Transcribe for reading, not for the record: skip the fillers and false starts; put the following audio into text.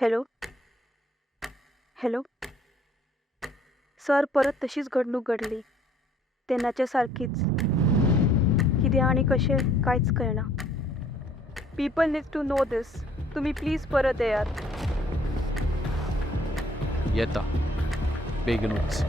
Hello hello sir, परत तशीच घडणूक घडली. तेनाच्यासारखीच. कितें आणि कशें कांयच कळना. पीपल नीड्स टू नो दिस. तुम्ही प्लीज परत येयात. येता बेगीनूच.